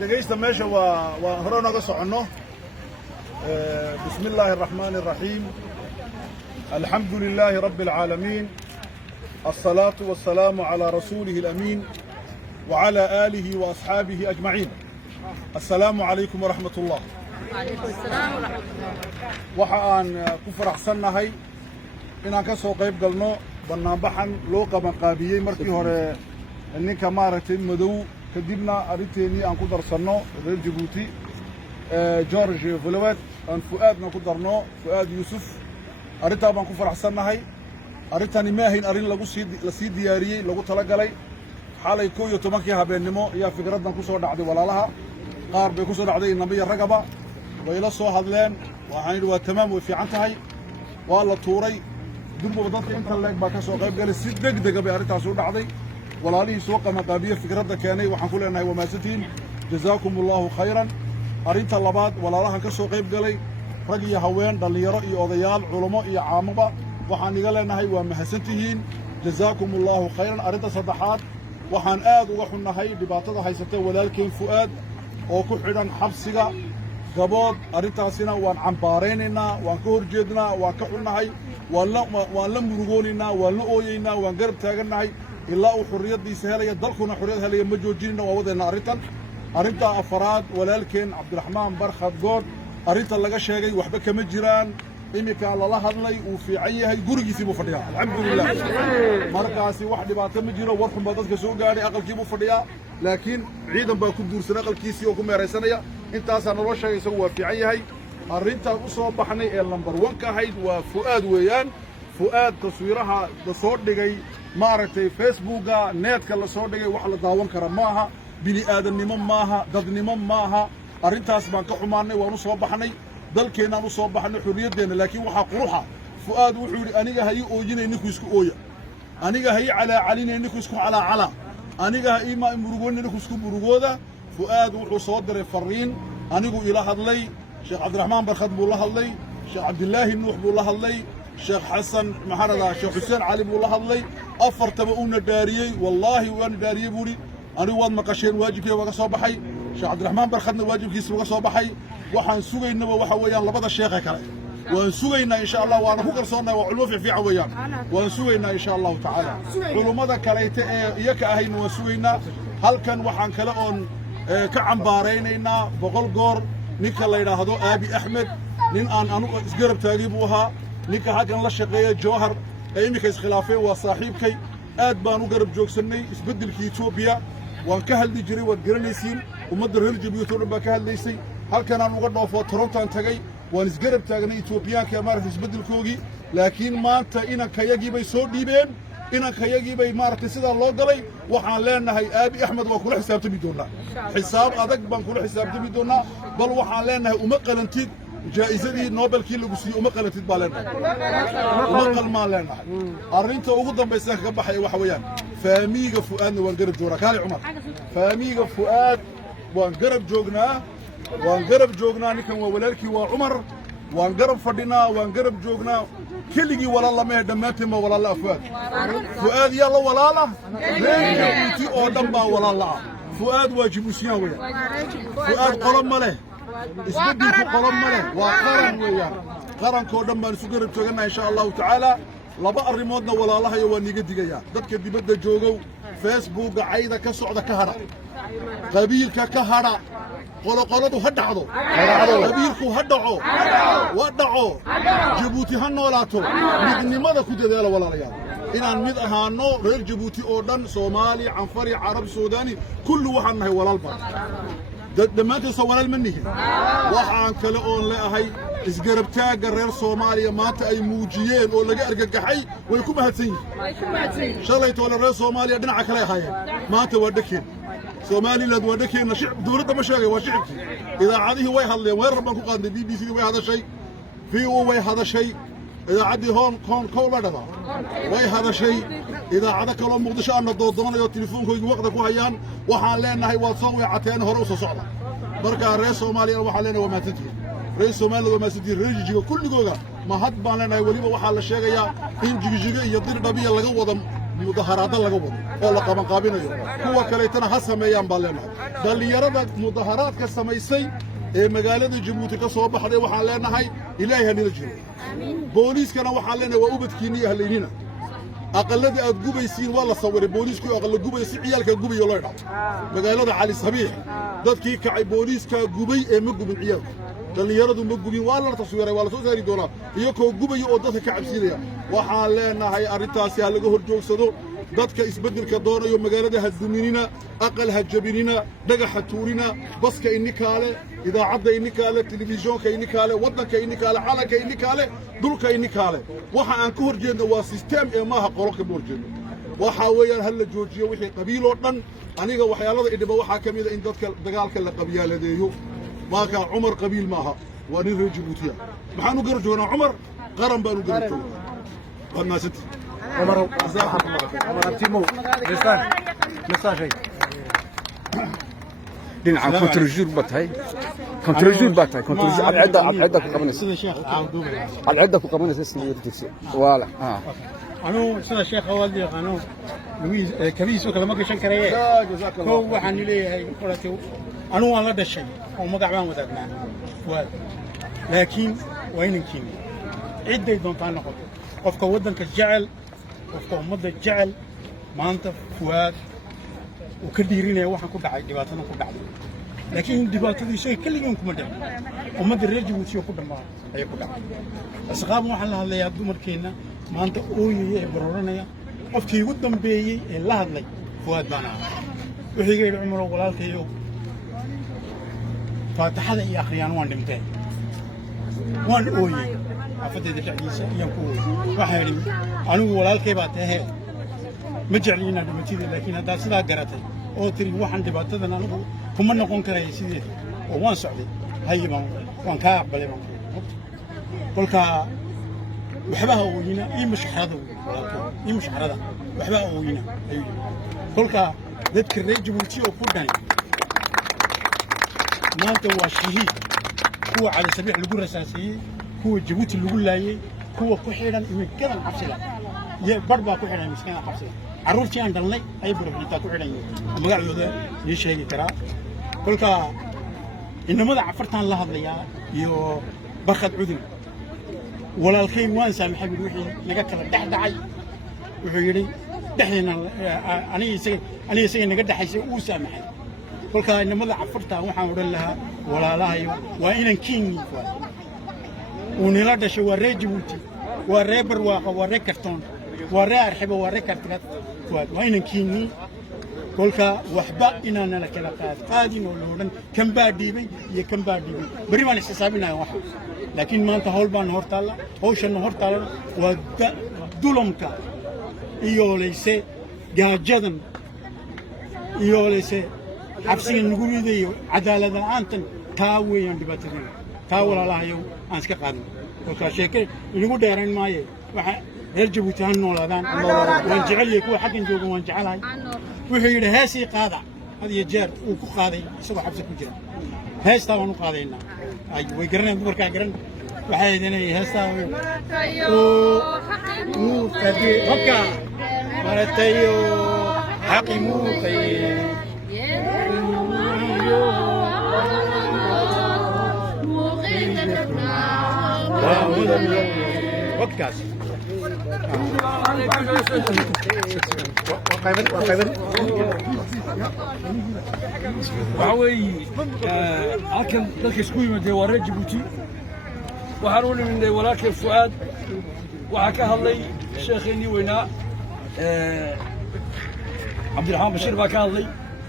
دقيقة ماشي وهرونا قصعنه. بسم الله الرحمن الرحيم. الحمد لله رب العالمين. الصلاة والسلام على رسوله الأمين وعلى آله وأصحابه أجمعين. السلام عليكم ورحمة الله. وعليكم السلام ورحمة الله. وحان كفر أحسن هاي إن كسو قيب قلنا بنابحن لوقا مقابيي مركي هور إنك مارتين مدو كدبنا أريتيني أن قدر صنو غير جيبوتي جورج فلوات أن فؤاد نقدرنا فؤاد يوسف أريتها بان كفر أحسن هاي أريتني ماهين أرين لسي دياري لغو تلقلي حالي كويو تمكي هبينمو يا فكرتنا كسو دعدي ولا لها قار بكسو دعدي النبي الرقبة وإلى سو هادلين وحين waa tamaam way fiican tahay waa la tuuray dib dadka inta leeg baa ka soo qayb galay si degdeg ah arintaas u dhacday walaalihii soo qamaqaabiye fikradda keenay waxaan ku leenahay waa maasantiin jazaakumullahu khayran arinta labaad walaalahan ka soo qayb galay rag iyo haween dhalinyaro iyo odayaal culimo iyo caamaba waxaan iga leenahay waa mahadsantihiin jazaakumullahu khayran arinta saddexaad waxaan aad uga xunnahay dhibaatada haysatay walaalkeen fu'aad oo ku xidhan xabsiga gabood arintaasina waan cambaaraynaynaa waan ka horjeednaa waan ka xunnahay waan la murugoonaynaa waan la ooyaynaa waan garab taagannahay ilaa uu xurriyaddiisa helaya dalkuna xurriyad helaya ma joojinayna waa wadayna arrintaa afaraad walaalkeen cabdiraxmaan barkhad good arrinta laga sheegay waxba kama jiraan iminkaa lala hadlay uu fiican yahay gurigiisii buu fadhiyaa alxamdulilah markaasi wax dhibaato ma jiro war xun baa dadka soo gaadhay aqalkii buu fadhiyaa laakiin ciidan baa ku duursan aqalkiisii oo ku meeraysanaya intaasaa naloo sheegay isagu waa fiican yahay arrintaan u soo baxnay ee lambar 1 ka ahayd waa fu'aad weeyaan fu'aad taswiiraha la soo dhigay maaragtay facebooka netka la soo dhigay wax la daawan kara maaha bini aadamnimo maaha dadnimo maaha arrintaas baan ka xumaanay waan u soo baxnay dalkeenaan u soo baxnay xurriyaddeena laakiin waxaa quruxa fu'aad wuxuu yidhi aniga ha ii ooyinay ninku isku ooya aniga ha ii calaacalinay ninku isku calaacala aniga ha ii murugoonay ninku isku murugooda fu'aad wuxuu soo diray fariin anigu ila hadlay sheekh cabdiraxmaan barkhad buu la hadlay sheekh cabdilaahi nuux buu la hadlay sheekh xasan maxarada sheekh xuseen cali buu la hadlay afartaba uuna dhaariyey wallaahi waana dhaariyey buuri anigu waad maqasheen waajibkii waga soo baxay sheekh cabdiraxmaan barkhadna waajibkiisa waga soo baxay waxaan sugaynaba waxa weeyaan labada sheekhe kale waan sugaynaa insha allah waana ku kalsoonahay waa culmo fiican weeyaan waan sugaynaa insha allahu tacaala culummada kaleete ee iyaka ahayna waan sugaynaa halkan waxaan kale oon ka cambaaraynaynaa boqol goor ninka la yidhaahdo aabi axmed nin aan anugu isgarab taagay buu ahaa ninka halkan la shaqeeya jawhar ee iminka iskhilaafeen waa saaxiibkay aad baan u garab joogsannay isbeddelkii etoobiya waan ka hadli jiray waad garanaysiin ummadda reer jabuuti oo dhan baa ka hadlaysay halkanaan uga dhoofoo torontaan tagay waan isgarab taagnay etoobiyaanka maaragtay isbeddelkoogii laakiin maanta inankayagii bay soo dhiibeen inankayagii bay maaragtay sidaa loo galay waxaan leenahay aabi axmed waan kula xisaabtami doonnaa xisaab adag baan kula xisaabtami doonnaa bal waxaan leenahay uma qalantid jaa'izadii noobelkii lagu siiyey uma qalantid baa leenahay uma qalmaan leenahay arrinta ugu dambaysa kaga baxaya waxa weeyaan faamiiga fu'aadna waan garab joognaa kaali cumar faamiiga fu'aad waan garab joognaa ninkan waa walaalkii waa cumar waan garab fadhinaa waan garab joognaa keligii walaal lama ee dhammaanteen ma walaal la fu'aad yaa la walaala reer jabuuti oo dhan baa walaal la fu'aad waa jibuusiyaan weeyaan fu'aad qolo ma leh isbeddelku qolo ma leh waa qaran weeyaan qarankoo dhan baan isu garab jooganaa insha allahu tacaala laba arrimoodna walaalahayo waan iiga digayaa dadka dibadda joogow facebooka cayda ka socda ka hadha qabiilka ka hadha qoloqoladu ha dhacdo qabiilku ha dhaco wa dhaco jabuuti ha noolaato midnimada ku dadaala walaalayaal inaan mid ahaano reer jabuuti oo dhan soomaali canfari carab suudaani kullu waxaan nahay walaal baan dhammaantood soo walaal ma nihin waxaan kale oon leeahay isgarabtaagga reer soomaaliya maanta ay muujiyeen oo laga argagaxay way ku mahadsan yihiin shalaytoole reer soomaaliya dhinaca kale ahaayeen maanta waa dhakeen soomaaliland waa dhakeenna dowladda ma sheegay waa shicibkii idaacadihii way hadleen weerar baan ku qaadnay b b c way hadashay v o way hadashay idaacaddii koobadhada way hadashay idaacado kaloo muqdisho aana doodoonayo telefoonkoygii waqda ku hayaan waxaan leenahay waad soo weecateen hore u soo socda markaa reer soomaaliyana waxaan leenahay waa mahadsantihiin reer somaliland waa mahadsantihiin reer jijiga kulligooda mahad baan leenahay weliba waxaa la sheegayaa in jigijiga iyo dirdhabiya laga wada mudaharaado laga wado oo la qabanqaabinayo kuwa kaleetana ha sameeyaan baan leenahay dhallinyarada mudaharaadka samaysay ee magaalada jabuuti ka soo baxday waxaan leenahay ilaahay ha nila jiro booliiskana waxaan leenahay waa ubadkiinni iyo halaynina aqalladii aad gubaysiin waa la sawiray booliisku aqalla gubay si ciyaalka gubayo loo dhaco magaalada cali sabiix dadkii kacay booliiska gubay ee ma gubin ciyaalka dhallinyaradu ma gubin waa la taswiiray waa la soo saari doonaa iyagoo gubaya oo dadka ka cabsiinaya waxaan leenahay arrintaasi ha laga hor joogsado dadka isbeddelka doonayo magaalada ha duminina aqal ha dhagaxa tuurina baska inikaale idaacadda inikaale telefishoonka inikaale waddanka inikaale calanka inikaale dhulka inikaale waxa aan ka hor jeedno waa sisteem ee maaha qolo kama hor jeedno waxaa weeyaan hal la joojiyo wixii qabiil oo dhan aniga waxyaalada idhiba waxaa ka mid a in dadka dagaalka la qabyaaladeeyo maakaa cumar qabiil maaha waa nin reer jabuutiya maxaan u gara joognaa cumar qaran baan u gara joognaa waad mahadsantihi عمر تيمو مساجي دين عن كونترجور باتاي كونترجور العده كقبنس سيدي الشيخ العده كقبنس اسمه يرجس والا أنا سيدي الشيخ والدي أنا كبيس وكلام ما كشان كريه جزاك الله هو وحني لي قلت أنا والله ده الشيء وما قاعد ما ودنا لكن وين كيني عدة يدون طالع قفك ودنك الجعل qofka ummadda jecel maanta fuwaad uu ka dhiirinaya waxaan ku dhacay dhibaatana ku dhacday laakiin dhibaatadii shay kaligoon kuma dhicin ummadda reer jabuuti ku dhamaa ayay ku dhacay asxaab waxaan la hadlayaa dumarkeenna maanta ooyaya ee barooranaya qofkii ugu dambeeyey ee la hadlay fuwaad baan ahaa wixii ga yidhi cumarow walaalkayo faataxada iyo akhriyaan waan dhintay waan ooyey xaafaddeeda dhexdiisa ayaan ku ooyey waxaan yidhi anigu walaalkay baa tahe ma jecli inaad dhimatida laakiin haddaad sidaa garatay oo tiri waxaan dhibaatadan anigu kuma noqon karaya sideeda oo waan socday haye waan kaa aqbalay baan kolkaa waxbaha ooyina ii mushxarada walaalkay ii mushxarada waxbaha ooyina ayuu yidhi kolkaa dadka reer jabuuti oo ku dhani maanta waa shahiid kuwa cali sabiix lagu rasaaseeyey kuwa jabuuti lagu laayey kuwa ku xidhan imikadan xabsiga iyo bar baa ku xidhan miskiinada xabsiga carruurtii aan dhalnay ayay burburintaa ku xidhan yihiin magacooda nii sheegi karaa kolka inamada cafartaan la hadlayaa iyo barkhad cudun walaalkay waan saamaxay buu wixii naga kala dhex dhacay wuxuu yidhi dhexdeena aniga isaga naga dhexaysay uu saamaxay kolka inamada cafartaa waxaan odhan lahaa walaalahayo waa inan kiingi ونلا دش وري جبوتي وري برواقة وري كرتون وري أرحبة وري كرتات وين كيني كلك وحبا إننا لك لقاد قادين ولولن كم باديبي كم باديبي بري ما نحسابنا واحد لكن ما أنت هولبان هورتالا هوشن هورتالا ودولمك إيوليسي جاجدن إيوليسي حبسين نقول ذي عدالة أنتن تاوي عند باترين تاول الله يوم أنسك قادم وكاشيك يقول دارين ماي reer Jabuuti han noolaadaan waan jecel yahay kuwa xaqin jooga waan jecelahay wuxuu yiri heesi qaada hadiya jeer uu ku qaaday isagoo xabsi ku jira heesta waan u qaadaynaa ay way garanayaan dumarka garan waxay idinay heesta oo uu tadi hokka maratayo xaqi muutay podcast وحوي أكل ذلك سكوي من دوار جيبوتي وحرون من ولكن فؤاد وحكاها لي شيخيني وينا عبد الرحمن بشير باكاها لي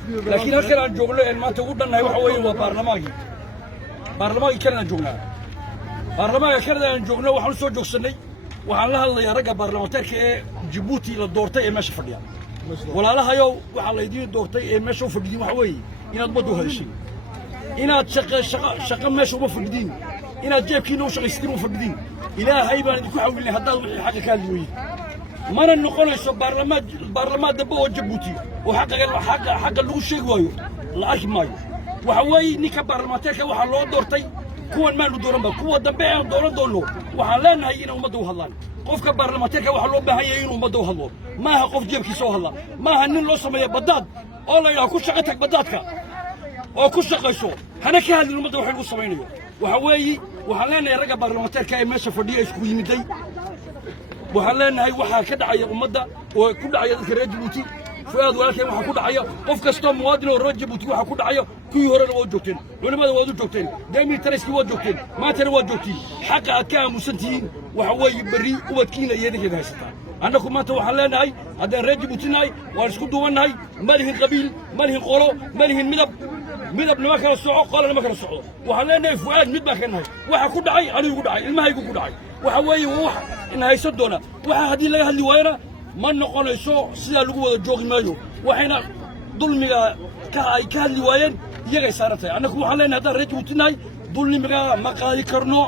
لكن هكذا عن جملة ما تقولنا وحوي وبرلماني كنا جملة برلمان كنا عن جملة وحنا سو جوكسني waxaan la hadlayaa ragga baarlamaanka ee Djibouti la doortay ee meesha fadhiya walaalahayow waxa la idin doortay ee meesha fadhiya waxa weey inaad badu hadashay inaad shaqo meesha uma fadhiin inaad jeebkiina u shaqaystiin u fadhiin ilaahay baan idinku xawilnay haddaad wixii xaq ka hadliyay mana noqonayso baarlamaan daba oo Djibouti oo xaq lagu sheegi waayo la arki maayo waxa weey ninka baarlamaanka waxa loo doortay kuwan ma lu dooranba kuwa dambe aan dooran doono waxaan leenahay in ummaddu hadlaan qofka baarlamaanka waxa loo baahan yahay inuu ummadda u hadlo maaha qof jeebkiisa u hadla maaha nin loo sameeyo badaad oo la yidhaha ku shaqo tag badaadka oo ku shaqayso hana ka hadlin ummadda waxa lagu samaynayo waxa weeye waxaan leenahay ragga baarlamaanka ee meesha fadhiya isku yimiday waxaan leenahay waxaa ka dhacaya ummadda oo ku dhacaya dadka reer Djibouti fuaad walaalkeen waxa ku dhacaya qof kasta muwaadin oo reer Djibouti waxa ku dhacaya kuwii horena waa joogteen culimada waa joogteen deemir tariski waa joogteen maantana waa joogtiin xaqa aad ka aamusantihiin waxa weeye bari ubadkiina iyo idinkeeda haysataa annagu maanta waxaan leenahay haddaan reer Djibouti nahay waan isku duwannahay malihin qabiil malihin qolo malihin midab nima kala soco qolo nima kala soco waxaan leenahay fuaad mid baa ka nahay waxa ku dhacay anigu ku dhacay ilmahaygu ku dhacay waxa weeye wax in haysan doona waxa haddii laga hadli waayana ma noqonayso sidaa lagu wada joogi maayo waxayna dulmiga ka hadli waayeen iyagay saaran tahay annagu waxaan leenahay haddaan reer Djibouti nahay dulmiga ma qaadi karno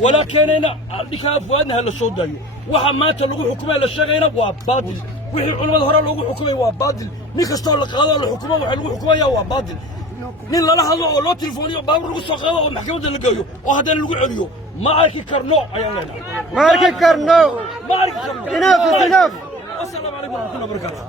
walaakiinayna dhikaa fuaadna ha la soo daayo waxa maanta lagu xukumay la sheegayna waa baadil wixii culimada hore lagu xukumay waa baadil nin kastoo la qaado la xukumo waxa lagu xukumayaa waa baadil nin lala hadlo oo loo telefooniyo baabur lagu soo qaado oo maxkamadda la geeyo oo haddana lagu celiyo ma arki karno ayaan leenahay ما أركي كرنو ما arki karno enough is enough السلام عليكم ورحمة الله وبركاته